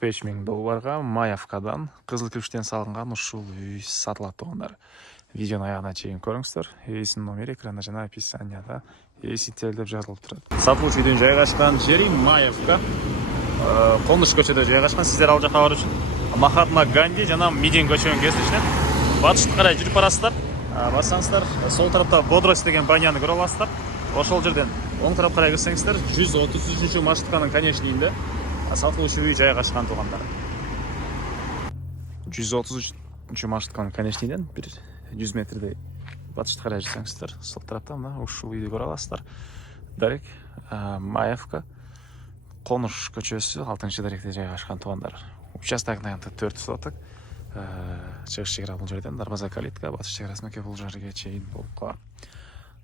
45 000 долларға Маевкадан қызыл кірпіштен салынған ушул үй сатылат тугандар. Видеоны аягына чейин көрүңүздөр. Эсинин номери экранда жана описанияда эсител деп жазылып турат. Сатылыш үйдүн жайгашкан жери Маевка. Конуш көчөдө жайгашкан. Сиздер ал жака баруу үчүн Махатма Ганди жана Мидин көчөнүн кесинишинен батышка карай жүрүп барасыздар. Барсаңыздар, сол тарапта Бодрость деген баняны көрө аласыздар. Ошол жерден оң тарапка карай кирсеңиздер, 133 маршрутканын конечныйында сатылуучу үй жайгашкан тугандар. 133 маршрутканын конечныйден бир 100 метрдей батышка карай жүрсөңүздөр, сол тарапта мына ушул үйдү көрө аласыздар. Дарек Маевка Конуш көчөсү 6-даректе жайгашкан тугандар. Участогунун аянты 4 соток. Чыгыш чек ара бул жерден дарбаза калитка, батыш чек арасына бул жерге чейин болуп калат.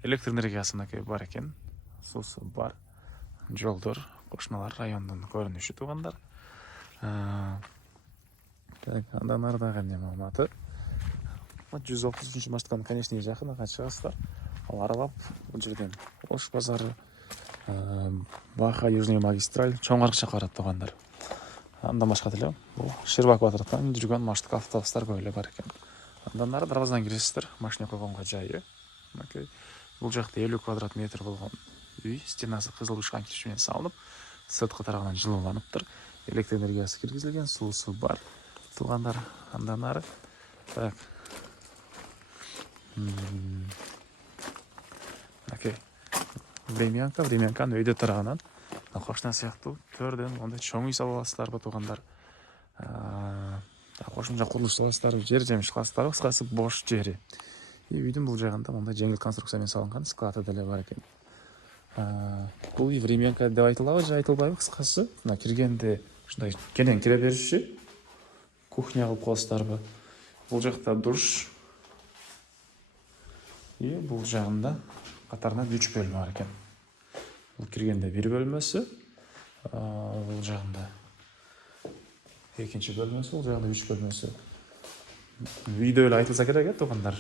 Электр энергиясы бар экен, суусу бар, жолдор, кошуналар райондун көрүнүшү тугандар. Андан ары дагы эмне маалыматы? 133 маршрутканын конечный жакыныга чыгасыздар. Ал аралап бул жерден Ош базары, Баха Южный магистраль, чоң аркча барат тугандар. Андан башка деле бул Ширбак батыраттан жүргөн маршрутка автобустар көп эле бар экен. Андан ары дарбазадан киресиздер, машина койгонго жайы. Бул жакта 50 квадрат метр болгон үй, стенасы кызыл бышкан кирпич менен салынып, сырткы тарабынан жылууланыптыр. Электр энергиясы киргизилген, суусу бар тугандар. Андан ары так. Времянканын өйдө тарабынан кошуна сыяктуу төрдөн мондай чоң үй салып аласыздарбы тугандар. Кошумча курулуш саласыздарбы, жер жемиш кыласыздарбы, кыскасы бош жери. Үйдүн бул жагында мондай жеңил конструкция менен салынган склады деле бар экен. Бул үй времянка деп айтылабы же айтылбайбы, кыскасы мына киргенде ушундай кенен кире бериши, кухня кылып коесуздарбы. Бул жакта душ. Бул жагында катарынан 3 бөлмө бар экен. Бул киргенде бир бөлмөсү, бул жагында экинчи бөлмөсү, бул жагында 3 бөлмөсү. Үйдө эле айтылса керек тугандар.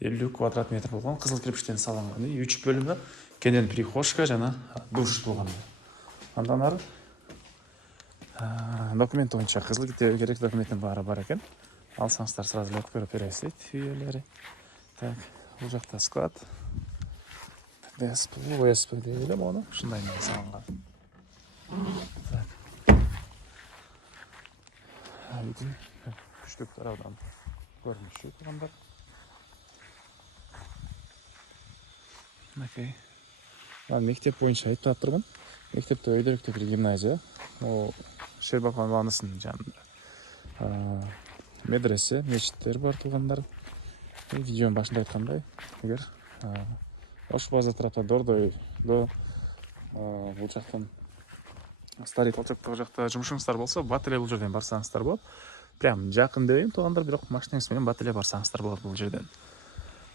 50 квадрат метр болгон кызыл кирпичтен салынган үй, 3 бөлмө, кенен прихожка жана душ тугандар. Андан ары документ боюнча кызыл китеби керек документтин баары бар экен. Алсаңыздар сразу эле көрүп беребиз дейт үйлери. Так, бул жакта склад. ДСП, ОСП деп элем аны, ушундай менен салынган. Так. Үйдүн түштүк тарабынан көрүнүшү тугандар. Мектеп боюнча айтып атырмын. Мектепте өйдөрүктө бир гимназия, Шербак баанысынын жанында. Медресе, мечиттер бар тугандар. Видеонун башында айткандай, эгер Ош база тарапта Дордой бул жактан Старый Толчоктогу жакта жумушуңуздар болсо, бат эле бул жерден барсаңыздар болот. Прям жакын дебейм тугандар, бирок машинаңыз менен бат эле барсаңыздар болот бул жерден.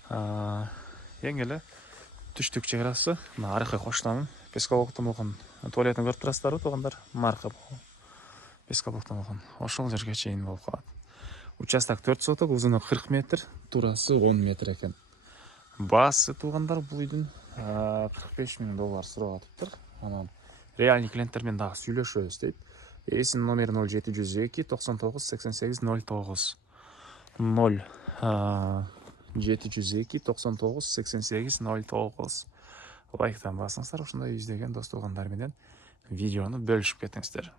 Эң эле түштүк чек арасы, мына аркы кошунанын Пескалоктон болгон туалетин көрүп турасыздарбы тугандар? Марка Пескалоктон болгон ошол жерге чейин болуп калат. Участок 4 соток, узуну 40 метр, турасы 10 метр экен. Баасы тугандар бул үйдүн 45 000 доллар сурап атыптыр. Анан реальный клиенттер менен дагы сүйлөшөбүз дейт. Эсинин номери 0702 99 88 09. 0702 99 88 09. Лайктан басыңыздар, ушундай издеген дос тугандар менен видеону бөлүшүп кетиңиздер.